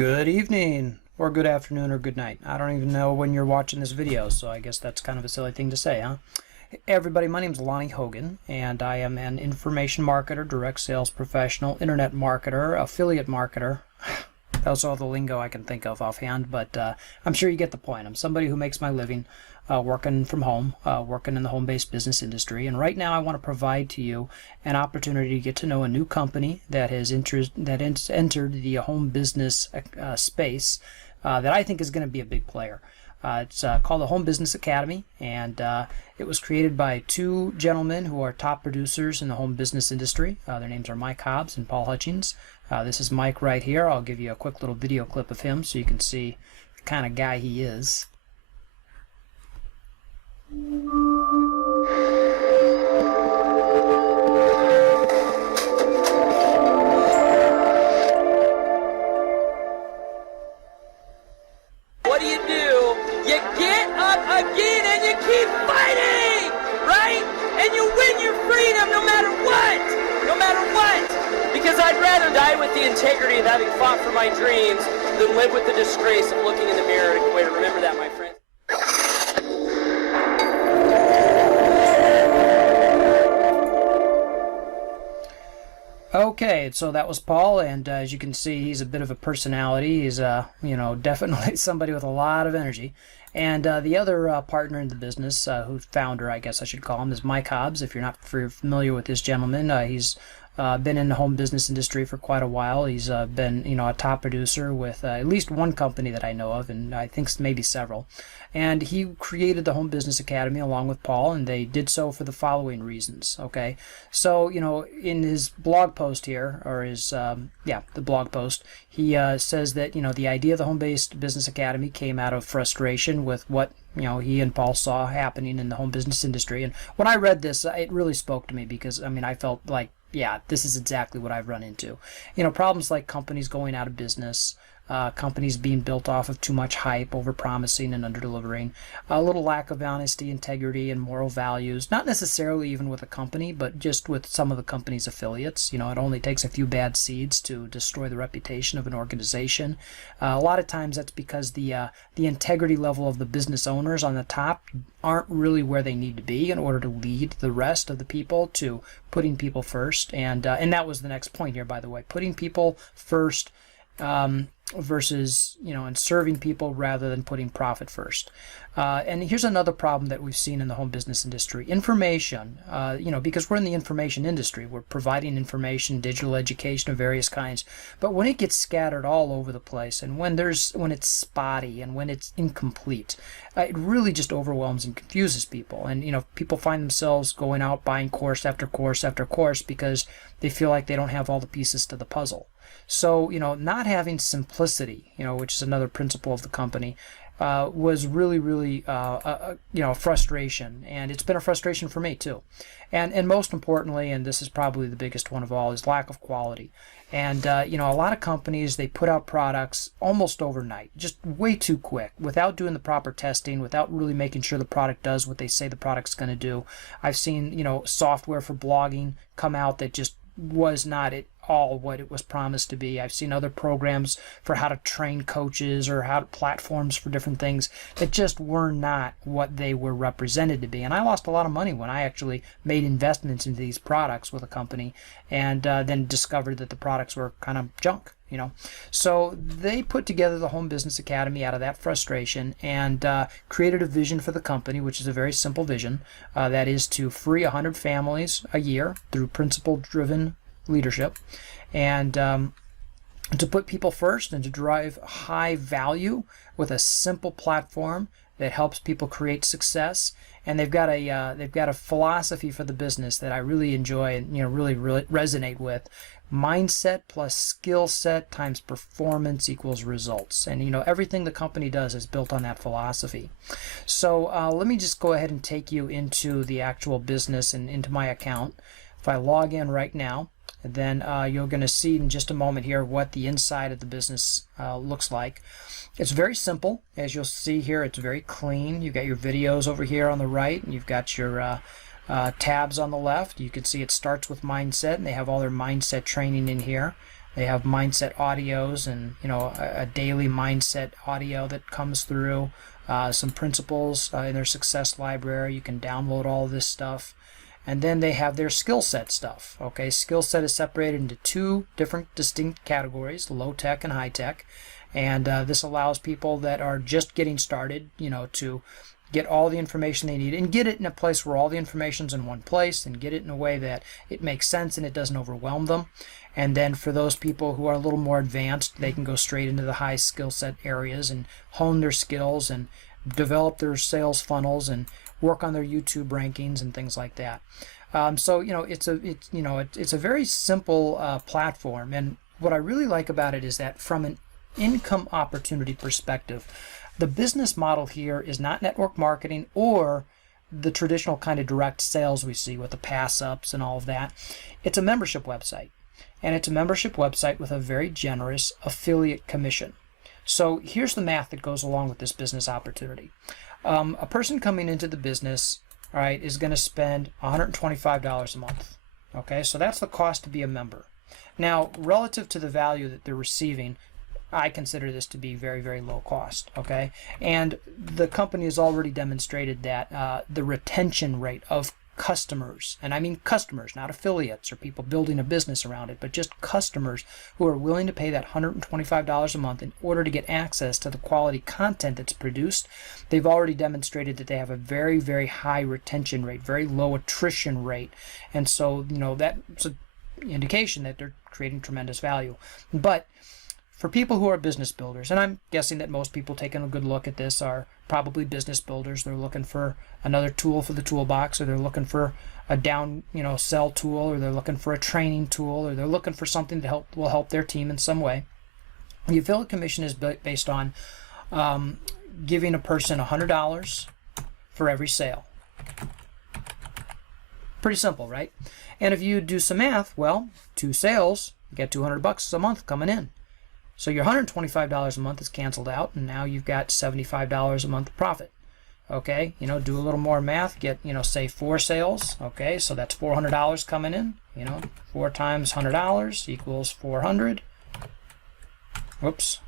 Good evening, or good afternoon, or good night. I don't even know when you're watching this video, so I guess that's kind of a silly thing to say, huh? Hey everybody, my name is Lonnie Hogan, and I am an information marketer, direct sales professional, internet marketer, affiliate marketer. That's all the lingo I can think of offhand, but I'm sure you get the point. I'm somebody who makes my living working from home, working in the home-based business industry, and right now I want to provide to you an opportunity to get to know a new company that has entered the home business space that I think is going to be a big player. It's called the Home Business Academy, and it was created by two gentlemen who are top producers in the home business industry. Their names are Mike Hobbs and Paul Hutchins. This is Mike right here. I'll give you a quick little video clip of him so you can see the kind of guy he is. What do? You get up again and you keep fighting, right? And you win your freedom no matter what, no matter what. Because I'd rather die with the integrity of having fought for my dreams than live with the disgrace of looking in the mirror and quit. Remember that, my friend. Okay, so that was Paul, and as you can see, he's a bit of a personality. He's, definitely somebody with a lot of energy. And the other partner in the business, who's founder, I guess I should call him, is Mike Hobbs. If you're not familiar with this gentleman, he's been in the home business industry for quite a while. He's been, a top producer with at least one company that I know of, and I think maybe several. And he created the Home Business Academy along with Paul, and they did so for the following reasons. Okay, so in his blog post here, or his the blog post, he says that the idea of the Home-Based Business Academy came out of frustration with what he and Paul saw happening in the home business industry. And when I read this, it really spoke to me because I felt like, yeah, this is exactly what I've run into. Problems like companies going out of business, companies being built off of too much hype, over-promising and under-delivering, a little lack of honesty, integrity, and moral values, not necessarily even with a company, but just with some of the company's affiliates. It only takes a few bad seeds to destroy the reputation of an organization. A lot of times that's because the integrity level of the business owners on the top aren't really where they need to be in order to lead the rest of the people to putting people first. And that was the next point here, by the way, putting people first versus and serving people rather than putting profit first. And here's another problem that we've seen in the home business industry: information. Because we're in the information industry, we're providing information, digital education of various kinds. But when it gets scattered all over the place, and when it's spotty and when it's incomplete, it really just overwhelms and confuses people. And people find themselves going out buying course after course after course because they feel like they don't have all the pieces to the puzzle. So, not having simplicity, which is another principle of the company, was really, a frustration. And it's been a frustration for me, too. And most importantly, and this is probably the biggest one of all, is lack of quality. And, a lot of companies, they put out products almost overnight, just way too quick, without doing the proper testing, without really making sure the product does what they say the product's going to do. I've seen, software for blogging come out that just was not at all what it was promised to be. I've seen other programs for how to train coaches or platforms for different things that just were not what they were represented to be. And I lost a lot of money when I actually made investments into these products with a company and then discovered that the products were kind of junk. So they put together the Home Business Academy out of that frustration and created a vision for the company, which is a very simple vision. That is to free 100 families a year through principle-driven leadership, and to put people first and to drive high value with a simple platform that helps people create success. And they've got a philosophy for the business that I really enjoy and really resonate with. Mindset plus skill set times performance equals results. And everything the company does is built on that philosophy. So let me just go ahead and take you into the actual business and into my account. If I log in right now, then you're going to see in just a moment here what the inside of the business looks like. It's very simple. As you'll see here, it's very clean. You've got your videos over here on the right, and you've got your tabs on the left. You can see it starts with mindset, and they have all their mindset training in here. They have mindset audios and, a daily mindset audio that comes through, some principles in their success library. You can download all of this stuff. And then they have their skill set stuff. Okay, skill set is separated into two different distinct categories, low tech and high tech. And this allows people that are just getting started, to get all the information they need and get it in a place where all the information's in one place, and get it in a way that it makes sense and it doesn't overwhelm them. And then for those people who are a little more advanced, they can go straight into the high skill set areas and hone their skills and develop their sales funnels and work on their YouTube rankings and things like that. So it's a very simple platform. And what I really like about it is that from an income opportunity perspective, the business model here is not network marketing or the traditional kind of direct sales we see with the pass ups and all of that. It's a membership website, and it's a membership website with a very generous affiliate commission. So here's the math that goes along with this business opportunity. A person coming into the business, all right, is going to spend $125 a month. Okay, so that's the cost to be a member. Now, relative to the value that they're receiving, I consider this to be very, very low cost. Okay, and the company has already demonstrated that the retention rate of customers, and I mean customers, not affiliates or people building a business around it, but just customers who are willing to pay that $125 a month in order to get access to the quality content that's produced. They've already demonstrated that they have a very, very high retention rate, very low attrition rate, and so that's an indication that they're creating tremendous value. But for people who are business builders, and I'm guessing that most people taking a good look at this are probably business builders. They're looking for another tool for the toolbox, or they're looking for a sell tool, or they're looking for a training tool, or they're looking for something that will help their team in some way. The affiliate commission is based on giving a person $100 for every sale. Pretty simple, right? And if you do some math, well, 2 sales, you get $200 a month coming in. So your $125 a month is canceled out, and now you've got $75 a month profit. Okay, do a little more math, get, say 4 sales. Okay, so that's $400 coming in. 4 times $100 equals 400. Whoops,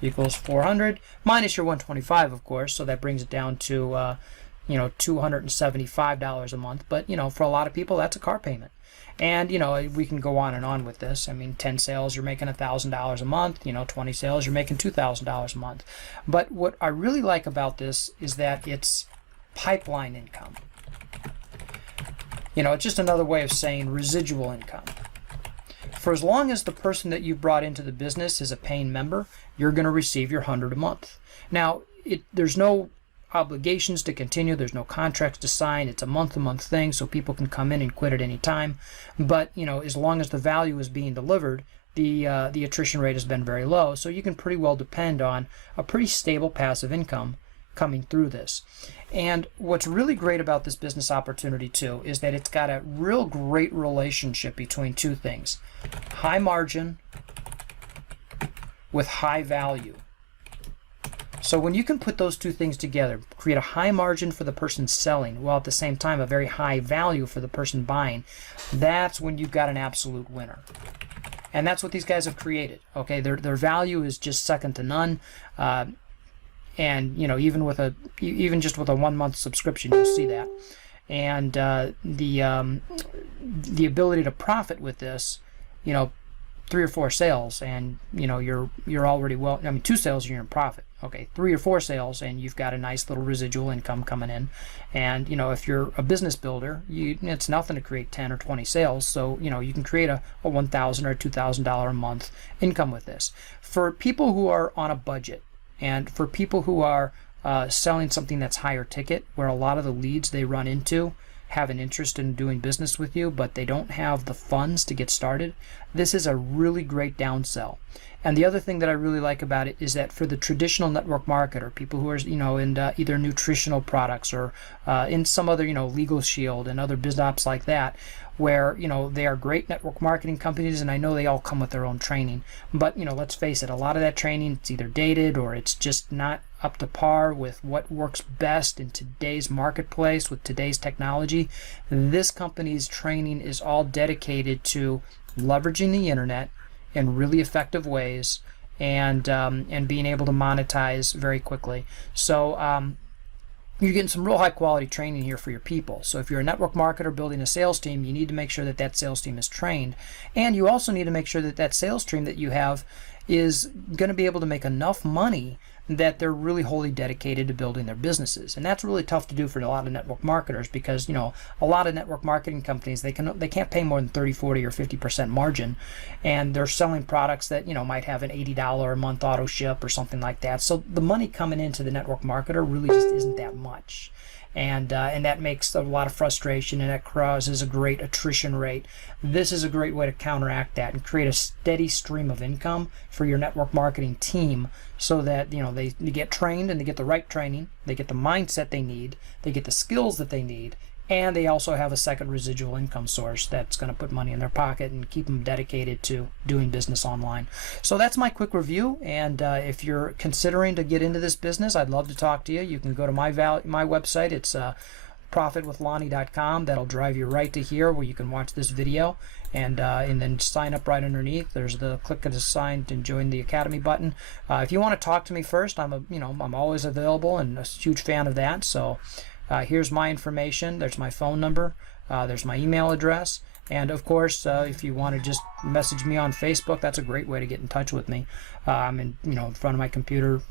equals 400 minus your 125, of course. So that brings it down to $275 a month. But for a lot of people, that's a car payment. And we can go on and on with this. I mean, 10 sales, you're making $1,000 a month. 20 sales, you're making $2,000 a month. But what I really like about this is that it's pipeline income. It's just another way of saying residual income. For as long as the person that you brought into the business is a paying member, you're going to receive your $100 a month. Now, there's no obligations to continue. There's no contracts to sign. It's a month-to-month thing, so people can come in and quit at any time. But as long as the value is being delivered, the attrition rate has been very low. So you can pretty well depend on a pretty stable passive income coming through this. And what's really great about this business opportunity too is that it's got a real great relationship between two things: high margin with high value. So when you can put those two things together, create a high margin for the person selling, while at the same time a very high value for the person buying, that's when you've got an absolute winner. And that's what these guys have created. Okay, their value is just second to none. And even just with a 1-month subscription, you'll see that. And the ability to profit with this, 3 or 4 sales, and you're already 2 sales, you're in profit. Okay, 3 or 4 sales, and you've got a nice little residual income coming in. And if you're a business builder, it's nothing to create 10 or 20 sales. So you can create a $1,000 or $2,000 a month income with this. For people who are on a budget, and for people who are selling something that's higher ticket, where a lot of the leads they run into have an interest in doing business with you, but they don't have the funds to get started, this is a really great downsell. And the other thing that I really like about it is that for the traditional network marketer, people who are in either nutritional products or in some other Legal Shield and other biz ops like that, where they are great network marketing companies, and I know they all come with their own training, but let's face it, a lot of that training, it's either dated or it's just not up to par with what works best in today's marketplace with today's technology. This company's training is all dedicated to leveraging the internet in really effective ways, and being able to monetize very quickly. So you're getting some real high quality training here for your people. So if you're a network marketer building a sales team, you need to make sure that that sales team is trained, and you also need to make sure that that sales team that you have is going to be able to make enough money that they're really wholly dedicated to building their businesses. And that's really tough to do for a lot of network marketers, because a lot of network marketing companies, they can't pay more than 30, 40, or 50% margin, and they're selling products that might have an $80 a month auto ship or something like that. So the money coming into the network marketer really just isn't that much. And that makes a lot of frustration, and that causes a great attrition rate. This is a great way to counteract that and create a steady stream of income for your network marketing team, so that they get trained, and they get the right training, they get the mindset they need, they get the skills that they need, and they also have a second residual income source that's going to put money in their pocket and keep them dedicated to doing business online. So that's my quick review, and if you're considering to get into this business, I'd love to talk to you. You can go to my website. It's profitwithlonnie.com. That'll drive you right to here, where you can watch this video, and then sign up right underneath. There's the click to sign and join the Academy button. If you want to talk to me first, I'm always available, and a huge fan of that. So here's my information. There's my phone number. There's my email address. And of course, if you want to just message me on Facebook, that's a great way to get in touch with me. I'm in front of my computer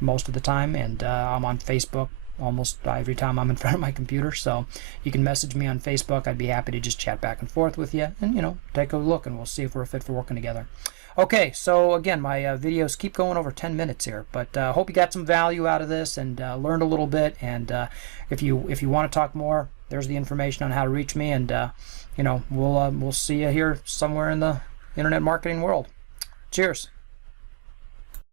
most of the time, and I'm on Facebook almost every time I'm in front of my computer. So you can message me on Facebook. I'd be happy to just chat back and forth with you, and take a look, and we'll see if we're a fit for working together. Okay, so again, my videos keep going over 10 minutes here, but hope you got some value out of this and learned a little bit. And if you want to talk more, there's the information on how to reach me, and we'll see you here somewhere in the internet marketing world. Cheers.